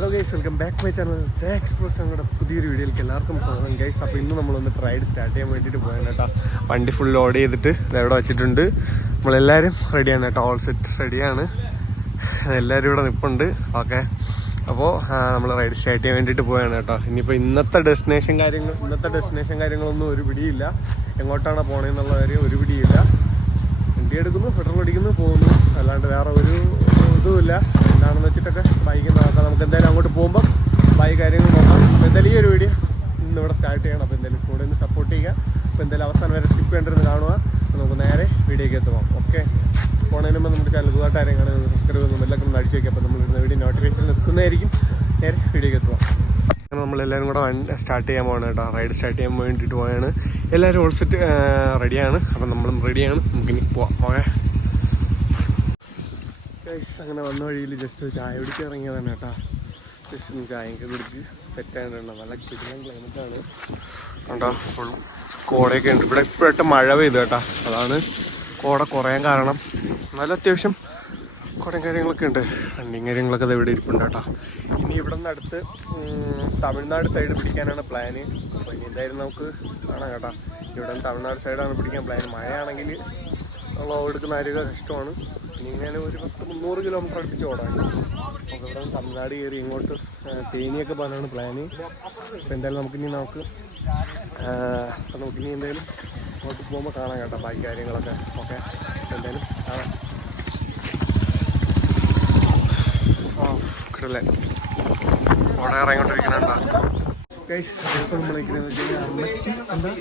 Hello guys welcome back my channel express ഞങ്ങളുടെ പുതിയൊരു വീഡിയോയിലേക്ക് എല്ലാവർക്കും സ്വാഗതം. ഗൈസ് അപ്പോൾ ഇന്ന് നമ്മൾ വന്നിട്ട് റൈഡ് സ്റ്റാർട്ട് ചെയ്യാൻ വേണ്ടിയിട്ട് പോയാണ് കേട്ടോ. വണ്ടി ഫുൾ ലോഡ് ചെയ്തിട്ട് ഇവിടെ വെച്ചിട്ടുണ്ട്. നമ്മളെല്ലാവരും റെഡിയാണ് കേട്ടോ. ഓൾ സെറ്റ് റെഡിയാണ് എല്ലാവരും ഇവിടെ നിൽപ്പുണ്ട് ഓക്കെ അപ്പോൾ നമ്മൾ റൈഡ് സ്റ്റാർട്ട് ചെയ്യാൻ വേണ്ടിയിട്ട് പോയാണ് കേട്ടോ. ഇനിയിപ്പോൾ ഇന്നത്തെ ഡെസ്റ്റിനേഷൻ കാര്യങ്ങൾ ഇന്നത്തെ ഡെസ്റ്റിനേഷൻ കാര്യങ്ങളൊന്നും ഒരു പിടിയില്ല. എങ്ങോട്ടാണ് പോകണമെന്നുള്ള കാര്യം ഒരു പിടിയില്ല. വണ്ടി എടുക്കുന്നു പെട്രോൾ അടിക്കുന്നു പോകുന്നു. അല്ലാണ്ട് വേറെ ഒരു ഇതുമില്ല എന്താണെന്ന് വെച്ചിട്ടൊക്കെ ബൈക്ക് നോക്കാം. നമുക്ക് എന്തായാലും അങ്ങോട്ട് പോകുമ്പം ബൈക്ക് കാര്യങ്ങൾ നോക്കാം. അപ്പോൾ എന്തായാലും ഈ ഒരു വീഡിയോ ഇന്ന് ഇവിടെ സ്റ്റാർട്ട് ചെയ്യണം. അപ്പോൾ എന്തായാലും കൂടെ ഒന്ന് സപ്പോർട്ട് ചെയ്യുക. അപ്പോൾ എന്തായാലും അവസാനം വരെ സ്കിപ്പ് ചെയ്യേണ്ടിരുന്ന് കാണുക. നമുക്ക് നേരെ വീഡിയോയ്ക്ക് എത്തുവാം. ഓക്കെ പോണതിന് മുമ്പ് നമ്മുടെ ചാനൽ പുതുതായിട്ട് ആരെയും കാണുന്നത് സബ്സ്ക്രൈബ് ചെയ്യുന്നു എല്ലാം ഒന്ന് അടിച്ചു വയ്ക്കുക അപ്പോൾ നമ്മൾ ഇടുന്ന വീഡിയോ നോട്ടിഫിക്കേഷൻ എത്തുന്നതായിരിക്കും. നേരെ വീഡിയോയ്ക്ക് എത്തുവാം. അങ്ങനെ നമ്മളെല്ലാവരും കൂടെ സ്റ്റാർട്ട് ചെയ്യാൻ പോവാണ് കേട്ടോ. റൈഡ് സ്റ്റാർട്ട് ചെയ്യാൻ വേണ്ടിയിട്ട് പോയാണ് എല്ലാവരും ഓൾസെറ്റ് റെഡിയാണ് അപ്പം നമ്മളും റെഡിയാണ് നമുക്കിനി പോവാം. ഓക്കെ ഗൈസ് അങ്ങനെ വന്ന വഴിയിൽ ജസ്റ്റ് ഒരു ചായ കുടിക്കാൻ ഇറങ്ങിയതാണ് കേട്ടോ. ജസ്റ്റ് ഒന്ന് ചായയൊക്കെ കുടിച്ച് സെറ്റ് ആയിട്ടുണ്ട് നല്ല കിടിലൻ ക്ലൈമറ്റാണ് കണ്ടോ ഫുൾ കോടയൊക്കെ ഉണ്ട്. ഇവിടെ ഇപ്പോഴായിട്ട് മഴ പെയ്തു കേട്ടോ. അതാണ് കോട കുറയാൻ കാരണം. നല്ല അത്യാവശ്യം കുടയും കാര്യങ്ങളൊക്കെ ഉണ്ട്. വണ്ടിയും കാര്യങ്ങളൊക്കെ അത് ഇവിടെ ഇരിപ്പുണ്ട് കേട്ടോ. ഇനി ഇവിടെ നിന്ന് അടുത്ത് തമിഴ്നാട് സൈഡ് പിടിക്കാനാണ് പ്ലാന് അപ്പോൾ ഇനി എന്തായാലും നമുക്ക് കാണാം കേട്ടോ. ഇവിടെ തമിഴ്നാട് സൈഡാണ് പിടിക്കാൻ പ്ലാൻ മഴയാണെങ്കിൽ നമ്മൾ എടുക്കുന്ന ആരും കഷ്ടമാണ് ഇങ്ങനെ ഒരു പത്ത് മുന്നൂറ് കിലോമീറ്റർ അടുപ്പിച്ച് ഓടാൻ നമുക്ക് ഇവിടെ തമിഴ്നാട് കയറി ഇങ്ങോട്ട് തേനിയൊക്കെ പോകാനാണ് പ്ലാന് അപ്പോൾ എന്തായാലും നമുക്കിനി നമുക്ക് അപ്പം നമുക്കിനി എന്തായാലും അങ്ങോട്ട് പോകുമ്പോൾ കാണാം കേട്ടോ ബാക്കി കാര്യങ്ങളൊക്കെ. ഓക്കെ? എന്തായാലും കാണാം. ആ കിടല്ലേ ഓടെ ഇറങ്ങിക്കൊണ്ടിരിക്കണണ്ട ഗൈസ് ഇപ്പോൾ അമ്മച്ചി എന്താ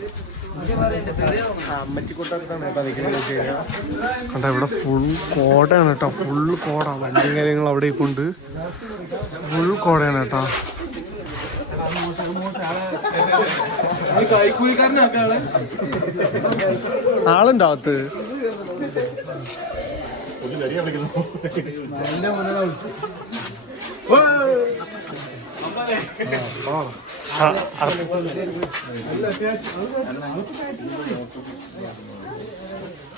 കണ്ട ഇവിടെ ഫുൾ കോടയാണ് കേട്ടോ. ഫുൾ കോട. വണ്ടിയും കാര്യങ്ങളും അവിടെ കൊണ്ട് ഫുൾ കോടയാണ് കേട്ടോ. ആളുണ്ടാവത്ത്.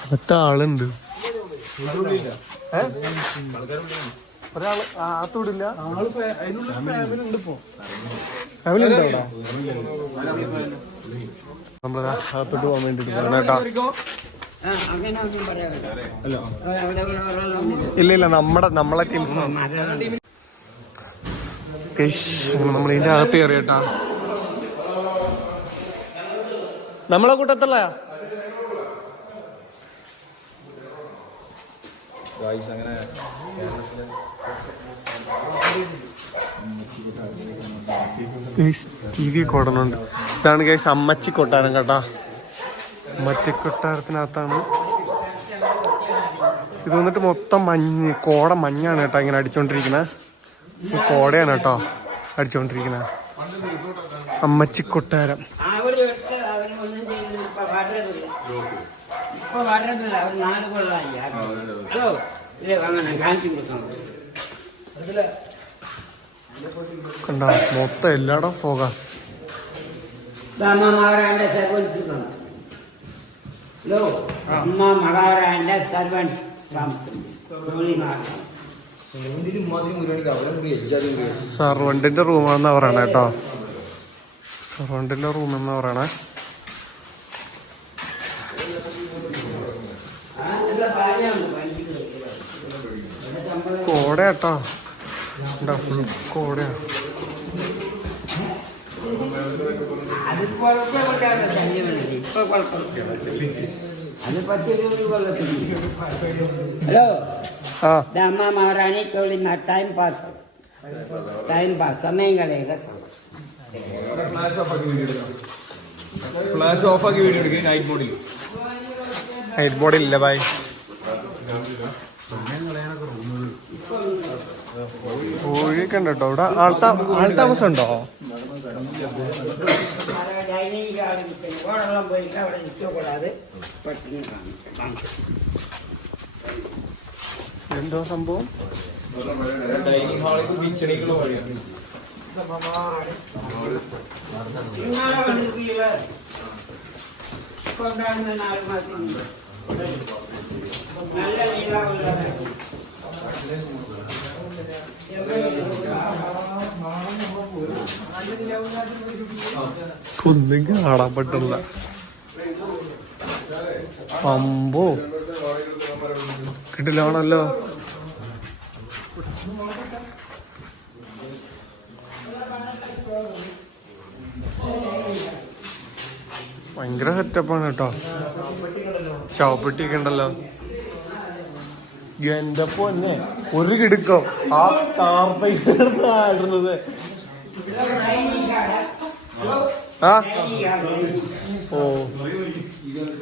അകത്ത ആളുണ്ട്? ഒരാൾ ആത്തോടില്ല ഫാമിലി ഉണ്ടോ അവിടെ? നമ്മൾ ആത്തോട്ട് പോകാൻ വേണ്ടിട്ട് കേട്ടോ. ഇല്ല ഇല്ല നമ്മുടെ നമ്മളെ ടീംസ് നമ്മൾ അകത്ത് നമ്മളെ കൂട്ടത്തുള്ള ടി വി കൊടനുണ്ട് ഇതാണ് കേസ് അമ്മച്ചി കൊട്ടാരം കേട്ടാ. അമ്മച്ചി കൊട്ടാരത്തിനകത്താണ്. ഇത് വന്നിട്ട് മൊത്തം മഞ്ഞ് കോട മഞ്ഞാണ് കേട്ടോ ഇങ്ങനെ അടിച്ചോണ്ടിരിക്കണേ കോടയാണ് കേട്ടോ അടിച്ചുകൊണ്ടിരിക്കുന്നത് അമ്മച്ചി കൊട്ടാരം കണ്ടോ? മൊത്തം എല്ലായിടം പോക അമ്മ മഹാരാജന്റെ സർവൻസ് ഹലോ. അമ്മ മഹാരാജന്റെ സർവൻസ് സർവണ്ടിന്റെ റൂമാണെന്ന് പറയണ കേട്ടോ. സർവണ്ടിന്റെ റൂം എന്ന് പറയണേ. കോട കേട്ടോ. ഫുൾ കോടയാ. ഹലോ? ആ. ദമ്മ മഹാറാണി തൊഴിൽ ടൈം പാസ് ടൈം പാസ് സമയം കളയുക. ഫ്ലാഷ് ഓഫ് ആക്കി വീഡിയോ എടുക്കുക നൈറ്റ് മോഡിൽ നൈറ്റ് മോഡിൽ ഇല്ല ബൈ കോഴിയൊക്കെ ഉണ്ട് കേട്ടോ. ഇവിടെ ആൾത്താ താമസം ഉണ്ടോ ഡൈനിങ് എന്തോ സംഭവം? കൊണ്ടാടുന്ന നാല് മാസം നല്ല നീളമുള്ള ഒന്നും കാണാൻ പറ്റില്ല അമ്പോ. കിട്ടില്ലാണല്ലോ. ഭയങ്കര സെറ്റപ്പാണ് കേട്ടോ. ശവപ്പെട്ടിയൊക്കെ ഉണ്ടല്ലോ. എന്റെ പൊന്നെ ഒരു കിടുക്കോ. ആ താർപ്പയിടുന്നത് ആ? ഓ.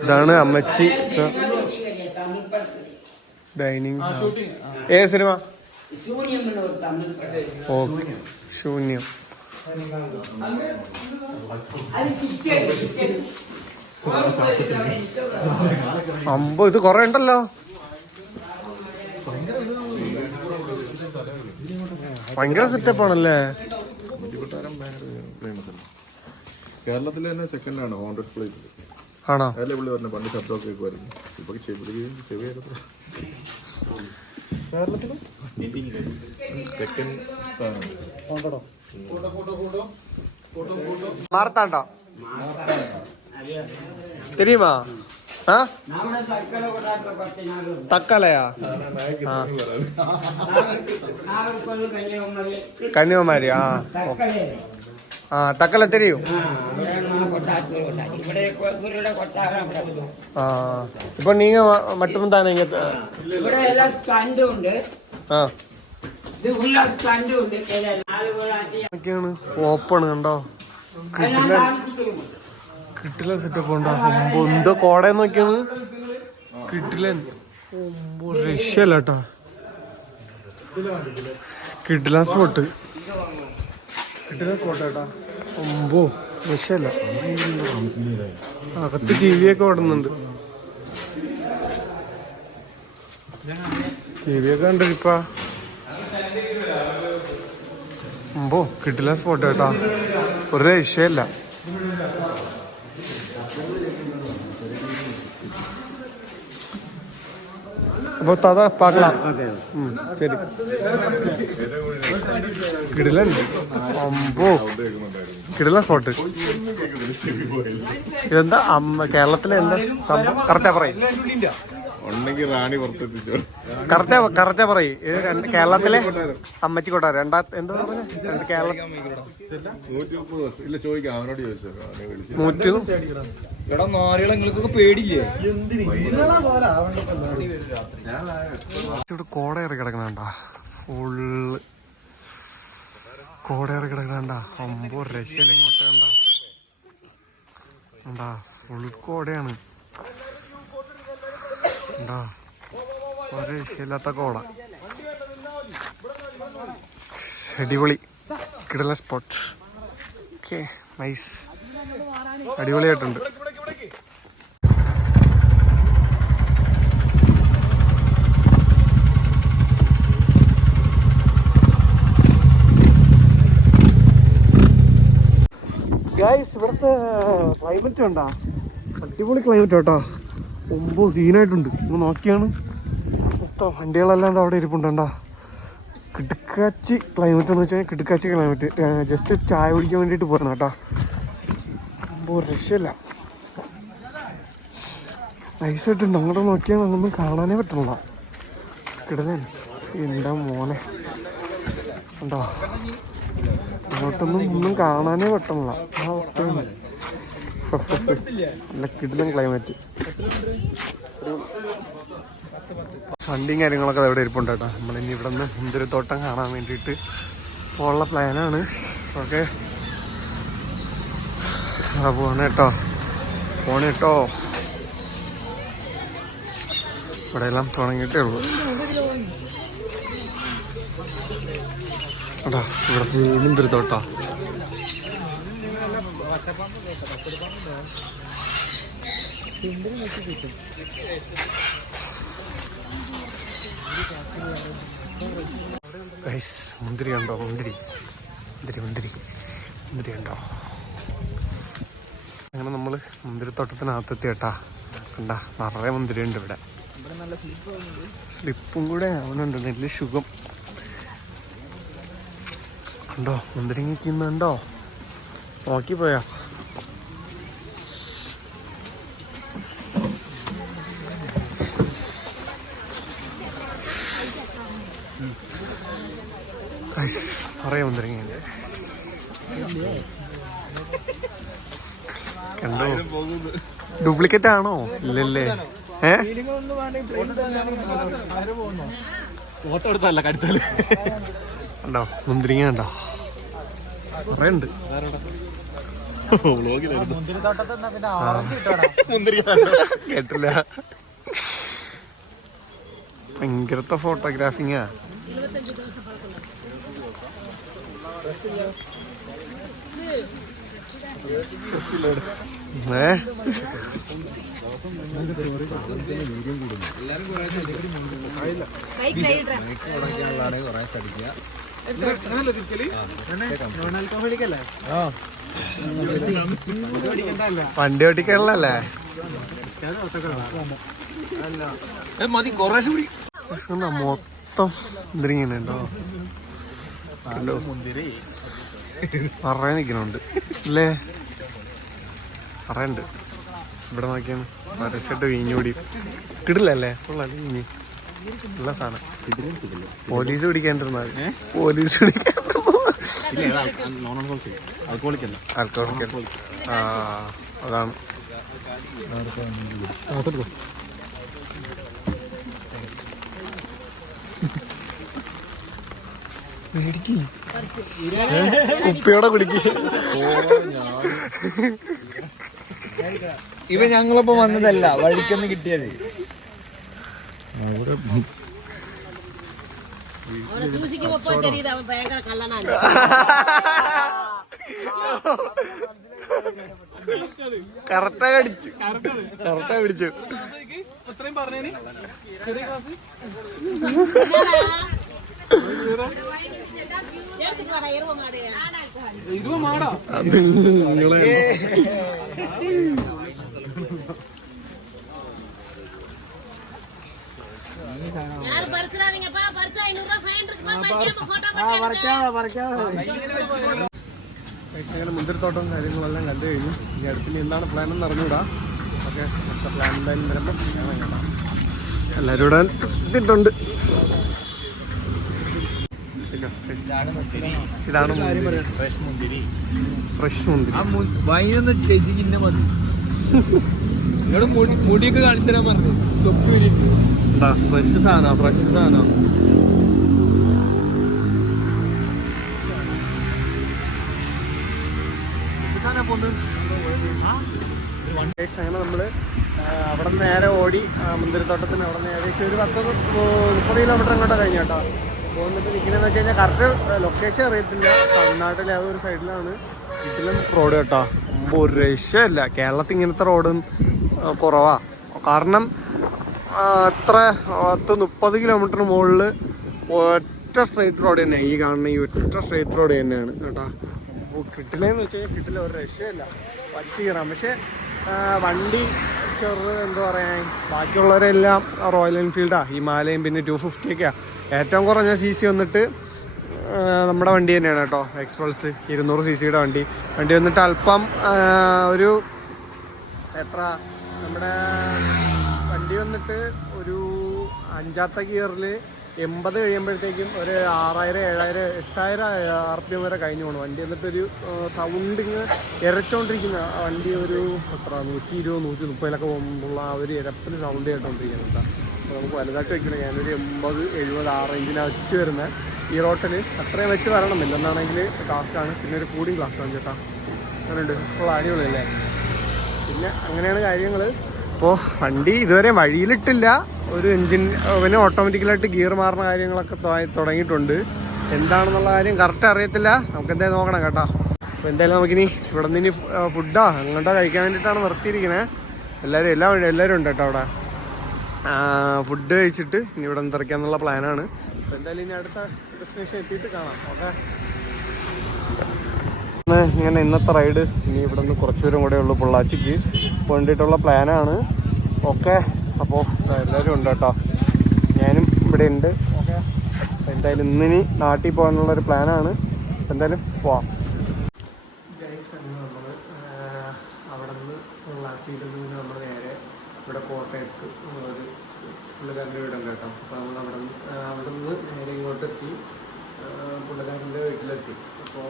ഇതാണ് അമ്മച്ചി. ഡൈനിങ് ഏത് സിനിമ? ശൂന്യം എന്ന് തമിഴ് പടം. ഓ ശൂന്യം. അമ്പോ ഇത് കൊറേ ഉണ്ടല്ലോ. ഭയങ്കര സെറ്റപ്പ് ആണല്ലേ? കേരളത്തിൽ തന്നെ സെക്കൻഡാണ് ഹോണ്ടഡ് പ്ലേസ് ആണോ അതല്ലേ പുള്ളി പറഞ്ഞു പണ്ട് ശബ്ദമൊക്കെ കേൾക്കുമായിരുന്നു ഇപ്പൊ ചെവി ചെവിയൊക്കെ കേരളത്തിൽ സെക്കൻഡ് മാർത്താണ്ടോ தெரியுமா ஆ നമ്മുടെ ആ തക്കല തിരിയോ. ആ ഇപ്പൊ നീങ്ങ മറ്റൊന്നും താനേ ഇവിടെ എല്ലാം കണ്ടുണ്ട് ആ. ഇത് ഉള്ള കണ്ടുണ്ട് ഓപ്പൺ കണ്ടോ? കിട്ടില്ല. സെറ്റപ്പ് ഉണ്ടോ? എന്തോ കോടയെ നോക്കിയാണ്? കിട്ടില്ല. രക്ഷല്ല കിട്ടില്ല സ്പോട്ട് കിട്ടില്ല സ്പോട്ട് കേട്ടാ ഒമ്പോ വിഷയല്ല. അകത്ത് ടി വി ഒക്കെ ഓടുന്നുണ്ട്. ടി വി ഒക്കെ കണ്ടിരിപ്പാ. ഒമ്പോ കിട്ടില്ല സ്പോട്ട് കേട്ടാ ഒരു രക്ഷയില്ല. അപ്പോൾ തഥാ പാകലാം ഉം, ശരി. കിടിലൻ. അമ്പോ. കിടില സ്പോട്ട്. ഇതെന്താ? അമ്മ കേരളത്തിലെ എന്താ സംഭവം? കറക്റ്റാ പറയും. കറക്റ്റാ കറക്റ്റാ പറയും. ഇത് രണ്ട് കേരളത്തിലെ അമ്മച്ചി കൊട്ടാരം. രണ്ടാ എന്താ പറഞ്ഞ? രണ്ട് കേരള നൂറ്റി എടാ നാരികളെ നിങ്ങൾക്കൊക്കെ പേടിയില്ലേ? ഇവിടെ കോട ഇറക്കി കിടക്കണണ്ട. ഫുള്ള് കോട കിടക്കണണ്ട. അമ്പോ രക്ഷയില്ല ഇങ്ങോട്ട് കണ്ട. ഉണ്ടാ ഫുൾ കോടയാണ്. ഉണ്ടാ ഒരു രക്ഷയില്ലാത്ത കോട. അടിപൊളി. കിടല സ്പോട്ട് ഓക്കെ നൈസ് അടിപൊളിയായിട്ടുണ്ട്. ക്ലൈമറ്റ് കണ്ടാ? അടിപൊളി ക്ലൈമറ്റ് കേട്ടോ ഒമ്പോ സീനായിട്ടുണ്ട് ഇന്ന് നോക്കിയാണ്. മൊത്തം വണ്ടികളെല്ലാം അവിടെ ഇരിപ്പുണ്ടണ്ടാ കിടുക്കാച്ചി ക്ലൈമറ്റ് എന്ന് വെച്ചാൽ കിടുക്കാച്ചി ക്ലൈമറ്റ് ജസ്റ്റ് ചായ കുടിക്കാൻ വേണ്ടിയിട്ട് പോരണം കേട്ടോ. ഒമ്പോ രക്ഷയില്ല. നൈസായിട്ടുണ്ട് അങ്ങോട്ട് നോക്കിയാൽ ഒന്നും കാണാനേ പറ്റണില്ല. കിടലേ എന്താ മോനെ. ഉണ്ടോ അങ്ങോട്ടൊന്നും ഒന്നും കാണാനേ പറ്റണില്ല ആ അവസ്ഥയാണ്. നല്ല കിടിലൻ ക്ലൈമറ്റ് ഫണ്ടിങ് കാര്യങ്ങളൊക്കെ അവിടെ ഇരിപ്പുണ്ട് കേട്ടോ. നമ്മളിനി ഇവിടെ നിന്ന് മുന്തിരിത്തോട്ടം കാണാൻ വേണ്ടിയിട്ട് പോകാനുള്ള പ്ലാനാണ് ഓക്കെ. ആ പോണ കേട്ടോ. പോണ കേട്ടോ. ഇവിടെയെല്ലാം തുടങ്ങിയിട്ടേ ഉള്ളൂ. എടാ ഇവിടെ ഫുൾ മുന്തിരിത്തോട്ടാ ഗൈസ് മുന്തിരി ഉണ്ടോ മുന്തിരി. മുന്തിരി മുന്തിരി. മുന്തിരി ഉണ്ടോ അങ്ങനെ നമ്മൾ മുന്തിരിത്തോട്ടത്തിനകത്തെത്തി കേട്ടാ കണ്ട നിറയെ മുന്തിരി ഉണ്ട് ഇവിടെ സ്ലിപ്പും കൂടെ ആവണുണ്ട്. നെല്ല് സുഖം. കണ്ടോ? മുന്തിരിങ്ങിക്കുന്നുണ്ടോ നോക്കി പോയാ. പറയാൻ വന്നിറങ്ങിയല്ലേ കണ്ടോ? ഡ്യൂപ്ലിക്കേറ്റ് ആണോ? ഇല്ലല്ലേ. ഏ? ഫോട്ടോ എടുത്തല്ല കടിച്ചാൽ. കണ്ടോ? മുന്തിരിങ്ങ കണ്ടോ? കുറേ ഉണ്ട്. കേട്ടില്ല. ഭയങ്കരത്തെ ഫോട്ടോഗ്രാഫിങ്ങാ ഏ? വണ്ടി ഓട്ടിക്കാനല്ലേ മതി കുറേശ്ശെ കൂടി. മൊത്തം മുന്തിരിങ്ങനുണ്ടോ ഹലോ പറയാൻ നിൽക്കുന്നുണ്ട്. അല്ലേ പറയണ്ട്. ഇവിടെ നോക്കിയാണ്. പരസ്യമായിട്ട് വീഞ്ഞൂടി കിടില്ലല്ലേ കൊള്ളാല്ലേ വീഞ്ഞ്. നല്ല സാധനം. പോലീസ് പിടിക്കാണ്ടിരുന്നാൽ പോലീസ് പിടിക്കാണ്ടിരുന്ന ആൽക്കോളിക്കല്ല ആൽക്കോളിക്കൽ ആ അതാണ്. കുപ്പിയോടെ കുടിക്കുക ഇവ ഞങ്ങളിപ്പോ വന്നതല്ല വഴിക്കൊന്ന് കിട്ടിയത് അവിടെ കറക്റ്റാ കടിച്ചു. കറക്റ്റാ അങ്ങനെ മുന്തിരിത്തോട്ടം കാര്യങ്ങളെല്ലാം കണ്ടു കഴിഞ്ഞു. ഇനി അടുത്തിന് എന്താണ് പ്ലാൻ എന്ന് അറിഞ്ഞൂടാ ഓക്കെ അടുത്ത പ്ലാൻ എന്തായാലും വരുമ്പോൾ ഞാൻ കാണാം എല്ലാവരും ഇവിടെ എത്തിയിട്ടുണ്ട്. ഇതാണ് ഫ്രഷ് മുന്തിരി. ഫ്രഷ് മുന്തിരി മതി. മുടിയൊക്കെ കാണിച്ചു തരാൻ പറഞ്ഞു. തൊപ്പി ഊരിയിട്ട്. ഫ്രഷ് സാധനം ഫ്രഷ് സാധനം. നമ്മൾ അവിടെ നിന്ന് നേരെ ഓടി മുന്തിരിത്തോട്ടത്തിന് അവിടെ നിന്ന് ഏകദേശം ഒരു പത്ത് മുപ്പത് കിലോമീറ്റർ അങ്ങോട്ട് കഴിഞ്ഞ കേട്ടോ. പോകുന്നിട്ട് നിൽക്കുന്നതെന്ന് വെച്ച് കഴിഞ്ഞാൽ കറക്റ്റ് ലൊക്കേഷൻ അറിയത്തില്ല. തമിഴ്നാട്ടിലെ ആ ഒരു സൈഡിലാണ് ഇതിലും റോഡ് കേട്ടോ. ഒരു രക്ഷയില്ല. കേരളത്തിൽ ഇങ്ങനത്തെ റോഡും കുറവാ. കാരണം ആ, എത്ര പത്ത് മുപ്പത് കിലോമീറ്റർ മുകളിൽ ഒറ്റ സ്ട്രേറ്റ് റോഡ് തന്നെ. ഈ കാണുന്ന ഈ ഒറ്റ സ്ട്രേറ്റ് റോഡ് തന്നെയാണ് കേട്ടോ. അപ്പോൾ കിട്ടില്ലെന്ന് വെച്ച് കഴിഞ്ഞാൽ കിട്ടില്ല. ഒരു രക്ഷയില്ല. വലിച്ചു കയറാം പക്ഷേ വണ്ടി ചെറു എന്താ പറയാ ബാക്കിയുള്ളവരെല്ലാം റോയൽ എൻഫീൽഡാ ഹിമാലയം പിന്നെ ടു ഫിഫ്റ്റിയൊക്കെയാണ് ഏറ്റവും കുറഞ്ഞ സി സി വന്നിട്ട് നമ്മുടെ വണ്ടി തന്നെയാണ് കേട്ടോ. എക്സ്പ്രസ് ഇരുന്നൂറ് സി സിയുടെ വണ്ടി. വണ്ടി വന്നിട്ട് അല്പം ഒരു എത്ര? നമ്മുടെ വന്നിട്ട് ഒരു അഞ്ചാത്ത ഗിയറിൽ എൺപത് കഴിയുമ്പോഴത്തേക്കും ഒരു ആറായിരം ഏഴായിരം എട്ടായിരം ആർ പി എം വരെ കഴിഞ്ഞു പോകണം വണ്ടി എന്നിട്ടൊരു സൗണ്ടിങ് ഇരച്ചോണ്ടിരിക്കുന്ന വണ്ടി ഒരു എത്ര നൂറ്റി ഇരുപത് നൂറ്റി മുപ്പതിലൊക്കെ പോകുമ്പോഴുള്ള ആ ഒരു ഇരപ്പിന് സൗണ്ട് കേട്ടോണ്ടിരിക്കുന്നത് കേട്ടോ. അപ്പോൾ നമുക്ക് വലുതായിട്ട് വെക്കണം. ഞാനൊരു എൺപത് എഴുപത് ആ റേഞ്ചിനാണ് വെച്ച് വരുന്ന. ഈ റോട്ടിൽ അത്രയും വെച്ച് വരണം. ഇല്ലെന്നാണെങ്കിൽ ടാസ്ക്കാണ് പിന്നെ ഒരു കൂടിയും ക്ലാസ് ആണ് ചേട്ടാ അങ്ങനെയുണ്ട്. ഇപ്പോൾ അടിപൊളിയല്ലേ? പിന്നെ അങ്ങനെയാണ് കാര്യങ്ങൾ അപ്പോൾ വണ്ടി ഇതുവരെ വഴിയിലിട്ടില്ല. ഒരു എൻജിൻ പിന്നെ ഓട്ടോമാറ്റിക്കലായിട്ട് ഗിയർ മാറുന്ന കാര്യങ്ങളൊക്കെ തുടങ്ങിയിട്ടുണ്ട്. എന്താണെന്നുള്ള കാര്യം കറക്റ്റ് അറിയത്തില്ല. നമുക്ക് എന്തായാലും നോക്കണം കേട്ടോ. അപ്പോൾ എന്തായാലും നമുക്കിനി ഇവിടെ നിന്ന് ഇനി ഫുഡാ അങ്ങോട്ടാ കഴിക്കാൻ വേണ്ടിയിട്ടാണ് നിർത്തിയിരിക്കുന്നത് എല്ലാവരും എല്ലാ എല്ലാവരും ഉണ്ട് കേട്ടോ അവിടെ. ഫുഡ് കഴിച്ചിട്ട് ഇനി ഇവിടെ നിന്ന് തിറക്കാന്നുള്ള പ്ലാനാണ് അപ്പോൾ എന്തായാലും ഇനി അടുത്ത ഡെസ്റ്റിനേഷൻ എത്തിയിട്ട് കാണാം. ഓക്കെ? ഇങ്ങനെ ഇന്നത്തെ റൈഡ് ഇനി ഇവിടെ നിന്ന് കുറച്ച് ദൂരം കൂടെ ഉള്ളൂ പൊള്ളാച്ചിക്ക് വേണ്ടിയിട്ടുള്ള പ്ലാനാണ് ഓക്കെ അപ്പോൾ എല്ലാവരും ഉണ്ട് കേട്ടോ. ഞാനും ഇവിടെ ഉണ്ട്. ഓക്കെ എന്തായാലും ഇന്നിനി നാട്ടിൽ പോകാനുള്ള ഒരു പ്ലാനാണ് എന്തായാലും പോവാം. നമ്മൾ അവിടെ നിന്ന് പൊള്ളാച്ചിയിൽ നിന്ന് നമ്മൾ നേരെ ഇവിടെ കോട്ടയത്ത് ഒരു പുള്ളിക്കാരന്റെ വീടുണ്ട് കേട്ടോ. അപ്പോൾ നമ്മൾ അവിടെ നിന്ന് അവിടെ നിന്ന് നേരെ ഇങ്ങോട്ട് എത്തി ആ, പുള്ളിക്കാരന്റെ വീട്ടിലെത്തി. അപ്പോൾ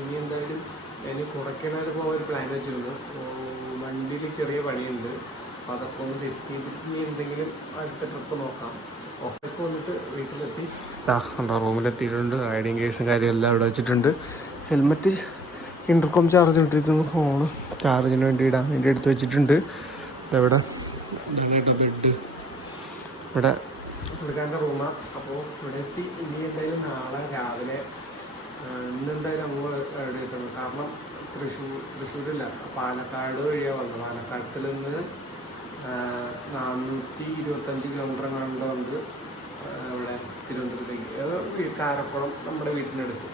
ഇനി എന്തായാലും ഞാൻ കൊടക്കനാൽ പോകാൻ ഒരു പ്ലാൻ വെച്ചിരുന്നു. വണ്ടിയിൽ ചെറിയ പണിയുണ്ട്. അപ്പോൾ അതൊക്കെ ഒന്ന് സെറ്റ് ചെയ്തിട്ട് ഇനി എന്തെങ്കിലും അടുത്ത ട്രിപ്പ് നോക്കാം. ഒക്കെ വന്നിട്ട് വീട്ടിലെത്തി. റൂമിലെത്തിയിട്ടുണ്ട്. ഐഡിയും കേസും കാര്യമെല്ലാം അവിടെ വെച്ചിട്ടുണ്ട്. ഹെൽമെറ്റ് ഇന്റർകോം ചാർജ് ഇട്ടിരിക്കുന്നു. ഫോൺ ചാർജിന് വേണ്ടി ഇടാൻ വേണ്ടി എടുത്ത് വെച്ചിട്ടുണ്ട്. ഇവിടെ ബെഡ് ഇവിടെ പുള്ളിക്കാരന്റെ റൂമാണ് അപ്പോൾ ഇവിടെ എത്തി ഇനി എന്തായാലും നാളെ രാവിലെ ഇന്നെന്തായാലും നമ്മൾ എവിടെ എത്തണം കാരണം തൃശ്ശൂർ തൃശ്ശൂരില്ല. പാലക്കാട് വഴിയാണ് വന്നത്. പാലക്കാട്ടിൽ നിന്ന് നാനൂറ്റി ഇരുപത്തഞ്ച് കിലോമീറ്റർ കണ്ടുകൊണ്ട് ഇവിടെ തിരുവനന്തപുരത്തേക്ക്. കാരക്കുളം നമ്മുടെ വീട്ടിനടുത്ത്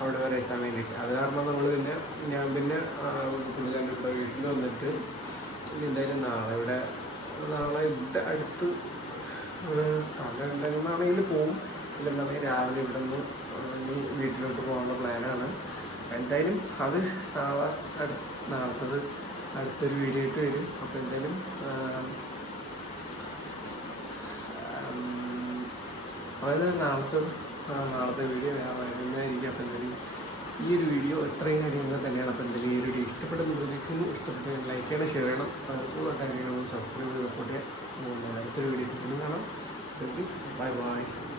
അവിടെ വരെ എത്താൻ വേണ്ടിയിട്ട്. അത് കാരണം നമ്മൾ പിന്നെ ഞാൻ പിന്നെ പുള്ളിക്കാരന്റെ വീട്ടിൽ വന്നിട്ട് എന്തായാലും നാളെ ഇവിടെ നാളെ ഇവിടെ അടുത്ത് സ്ഥലം ഉണ്ടെന്നാണെങ്കിൽ പോവും. ഇല്ലെന്നുണ്ടെങ്കിൽ രാവിലെ ഇവിടെ നിന്ന് വീട്ടിലോട്ട് പോകാനുള്ള പ്ലാനാണ്. എന്തായാലും അത് നാളെ നാളത്തത് അടുത്തൊരു വീഡിയോ ആയിട്ട് വരും. അപ്പോൾ എന്തായാലും അതായത് നാളത്തെ നാളത്തെ വീഡിയോ വേറെ വരുന്നതായിരിക്കും അപ്പോൾ എന്തായാലും ഈ ഒരു വീഡിയോ ഇത്രയും കാര്യങ്ങൾ തന്നെയാണ്. അപ്പോൾ എന്തായാലും ഈ വീഡിയോ ഇഷ്ടപ്പെടുന്ന പ്രതീക്ഷിക്കുന്നു. ഇഷ്ടപ്പെട്ട ലൈക്ക് ചെയ്യണം ഷെയർ ചെയ്യണം. അതുപോലെ കാര്യങ്ങളും സബ്സ്ക്രൈബ് ചെയ്ത് സപ്പോർട്ട് ചെയ്യാം അടുത്തൊരു വീഡിയോ കാണാം. Bye bye